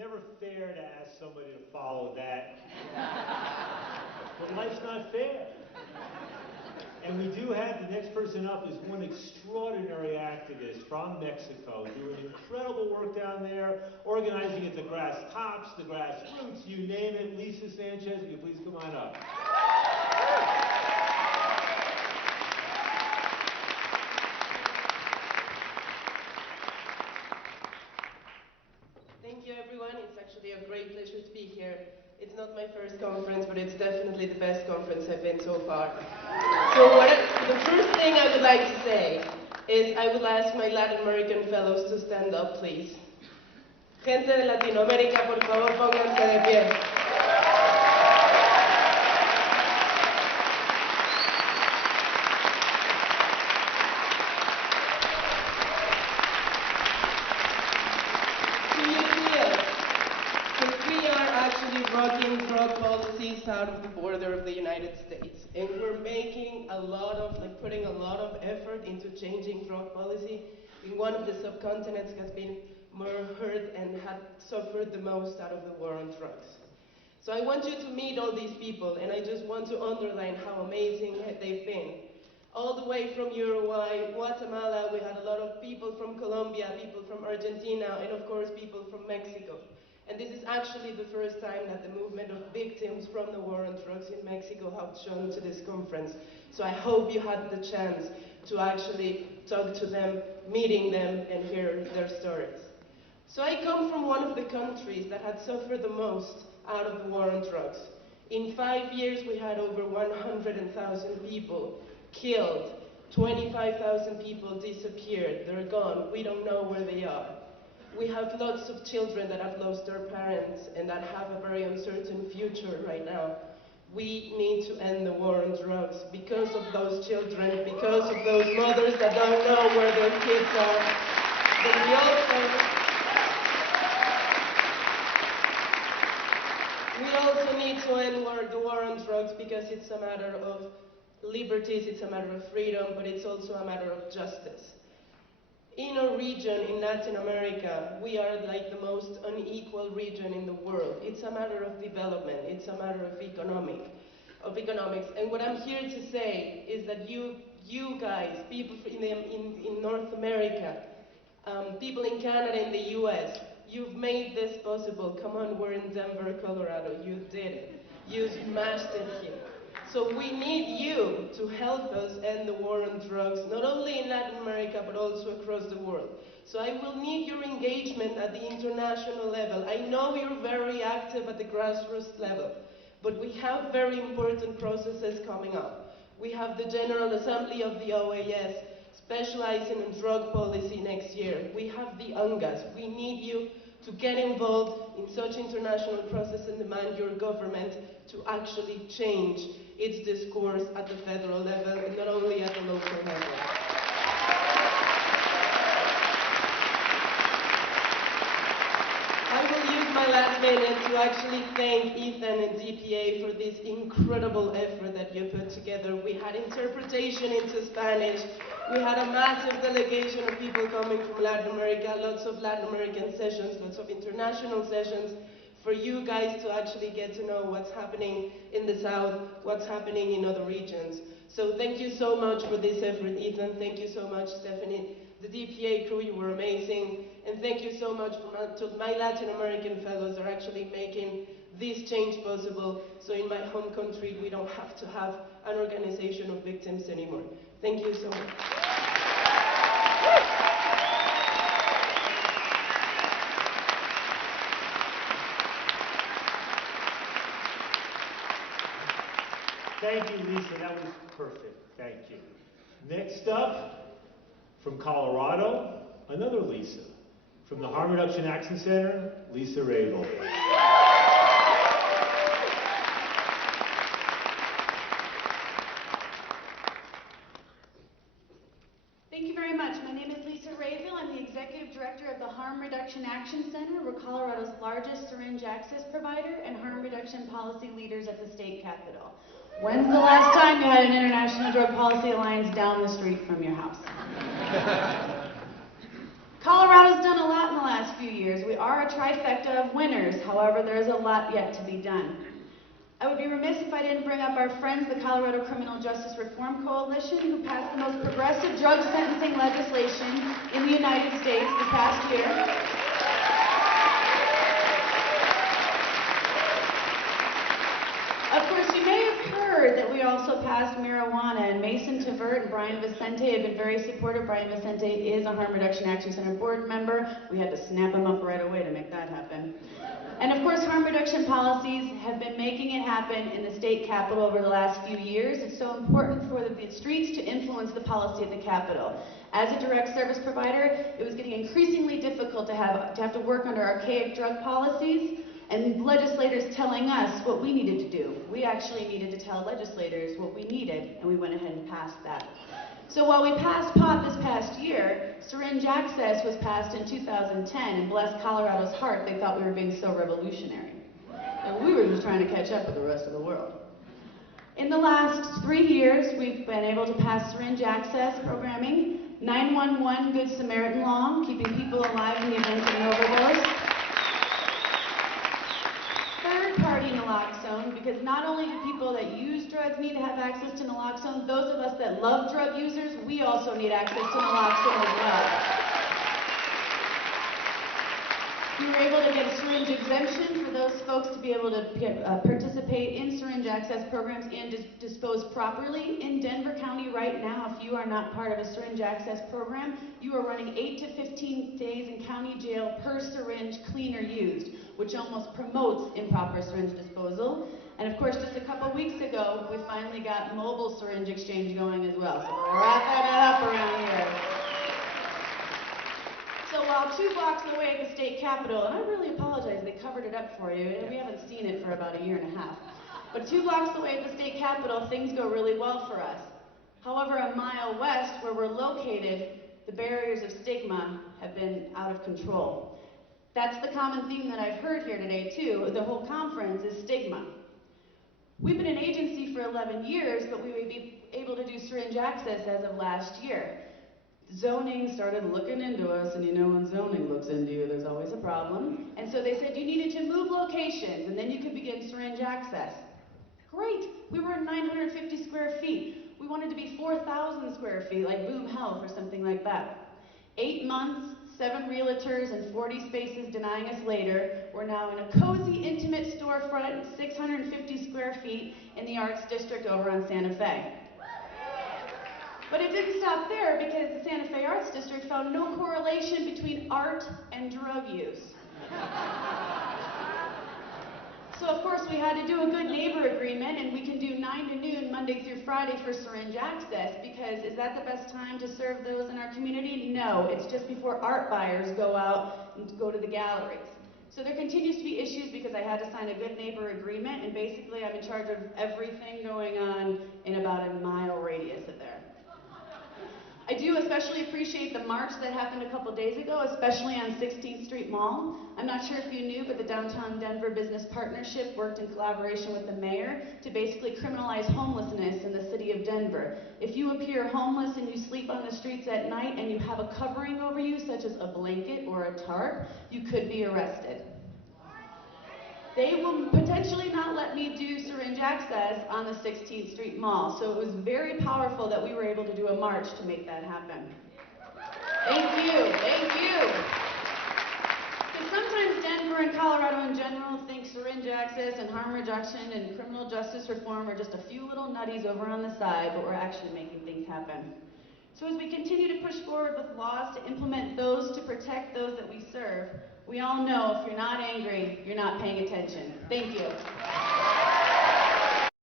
never fair to ask somebody to follow that. But life's not fair. And we do have, the next person up is one extraordinary activist from Mexico, doing incredible work down there, organizing at the grass tops, the grassroots, you name it. Lisa Sanchez, will you please come on up? Thank you, everyone. It's actually a great pleasure to be here. It's not my first conference, but it's definitely the best conference I've been so far. So the first thing I would like to say is I would ask my Latin American fellows to stand up, please. Gente de Latinoamérica, por favor, pónganse de pie. Rocking drug policies out of the border of the United States. And we're making a lot of, putting a lot of effort into changing drug policy in one of the subcontinents has been more hurt and had suffered the most out of the war on drugs. So I want you to meet all these people, and I just want to underline how amazing they've been. All the way from Uruguay, Guatemala, we had a lot of people from Colombia, people from Argentina, and of course people from Mexico. And this is actually the first time that the movement of victims from the war on drugs in Mexico have shown to this conference. So I hope you had the chance to actually talk to them, meeting them, and hear their stories. So I come from one of the countries that had suffered the most out of the war on drugs. In 5 years, we had over 100,000 people killed, 25,000 people disappeared, they're gone, we don't know where they are. We have lots of children that have lost their parents and that have a very uncertain future right now. We need to end the war on drugs because of those children, because of those mothers that don't know where their kids are. But we also need to end the war on drugs because it's a matter of liberties, it's a matter of freedom, but it's also a matter of justice. In our region, in Latin America, we are like the most unequal region in the world. It's a matter of development, it's a matter of economics. And what I'm here to say is that you guys, people in North America, people in Canada, in the US, you've made this possible. Come on, we're in Denver, Colorado. You did it. You smashed it here. So we need you to help us end the war on drugs, not only in Latin America, but also across the world. So I will need your engagement at the international level. I know you're very active at the grassroots level, but we have very important processes coming up. We have the General Assembly of the OAS specializing in drug policy next year. We have the UNGAS. We need you to get involved in such international process and demand your government to actually change its discourse at the federal level and not only at the local level. I will use my last minute to actually thank Ethan and DPA for this incredible effort that you put together. We had interpretation into Spanish. We had a massive delegation of people coming from Latin America, lots of Latin American sessions, lots of international sessions, for you guys to actually get to know what's happening in the South, what's happening in other regions. So thank you so much for this effort, Ethan. Thank you so much, Stephanie. The DPA crew, you were amazing. And thank you so much to my Latin American fellows that are actually making this change possible. So in my home country, we don't have to have an organization of victims anymore. Thank you so much. Thank you, Lisa. That was perfect. Thank you. Next up, from Colorado, another Lisa. From the Harm Reduction Action Center, Lisa Rabel. Thank you very much. My name is Lisa Rabel. I'm the Executive Director of the Harm Reduction Action Center. We're Colorado's largest syringe access provider and harm reduction policy leaders at the state capitol. When's the last time you had an International Drug Policy Alliance down the street from your house? Colorado's done a lot in the last few years. We are a trifecta of winners. However, there is a lot yet to be done. I would be remiss if I didn't bring up our friends, the Colorado Criminal Justice Reform Coalition, who passed the most progressive drug sentencing legislation in the United States this past year. Of course, you may have heard that we also passed marijuana, and Mason Tavert and Brian Vicente have been very supportive. Brian Vicente is a Harm Reduction Action Center board member. We had to snap him up right away to make that happen. And of course, harm reduction policies have been making it happen in the state capitol over the last few years. It's so important for the streets to influence the policy at the capitol. As a direct service provider, it was getting increasingly difficult to have to work under archaic drug policies and legislators telling us what we needed to do. We actually needed to tell legislators what we needed, and we went ahead and passed that. So while we passed pot this past year, syringe access was passed in 2010, and bless Colorado's heart, they thought we were being so revolutionary. And we were just trying to catch up with the rest of the world. In the last 3 years, we've been able to pass syringe access programming, 911 Good Samaritan law, keeping people alive in the event of an overdose, third-party naloxone, because not only do people that use drugs need to have access to naloxone, those of us that love drug users, we also need access to naloxone as well. We were able to get a syringe exemption for those folks to be able to participate in syringe access programs and dispose properly. In Denver County right now, if you are not part of a syringe access program, you are running 8 to 15 days in county jail per syringe cleaned or used, which almost promotes improper syringe disposal. And of course, just a couple weeks ago, we finally got mobile syringe exchange going as well. So we're wrapping that up around here. So while 2 blocks away at the state capitol, and I really apologize, they covered it up for you. We haven't seen it for about a year and a half. But 2 blocks away at the state capitol, things go really well for us. However, a mile west, where we're located, the barriers of stigma have been out of control. That's the common theme that I've heard here today, too. The whole conference is stigma. We've been an agency for 11 years, but we would be able to do syringe access as of last year. Zoning started looking into us, and you know when zoning looks into you, there's always a problem. And so they said you needed to move locations, and then you could begin syringe access. Great. We were 950 square feet. We wanted to be 4,000 square feet, like Boom Health or something like that. 8 months, 7 realtors, and 40 spaces denying us later, we're now in a cozy, intimate storefront, 650 square feet in the Arts District over on Santa Fe. But it didn't stop there, because the Santa Fe Arts District found no correlation between art and drug use. So of course we had to do a good neighbor agreement, and we can do 9 to noon Monday through Friday for syringe access, because is that the best time to serve those in our community? No, it's just before art buyers go out and go to the galleries. So there continues to be issues because I had to sign a good neighbor agreement, and basically I'm in charge of everything going on in about a mile radius of there. I do especially appreciate the march that happened a couple days ago, especially on 16th Street Mall. I'm not sure if you knew, but the Downtown Denver Business Partnership worked in collaboration with the mayor to basically criminalize homelessness in the city of Denver. If you appear homeless and you sleep on the streets at night and you have a covering over you, such as a blanket or a tarp, you could be arrested. They will potentially not let me do syringe access on the 16th Street Mall. So it was very powerful that we were able to do a march to make that happen. Thank you, thank you. Because sometimes Denver and Colorado in general think syringe access and harm reduction and criminal justice reform are just a few little nutties over on the side, but we're actually making things happen. So as we continue to push forward with laws to implement those to protect those that we serve, we all know if you're not angry, you're not paying attention. Thank you.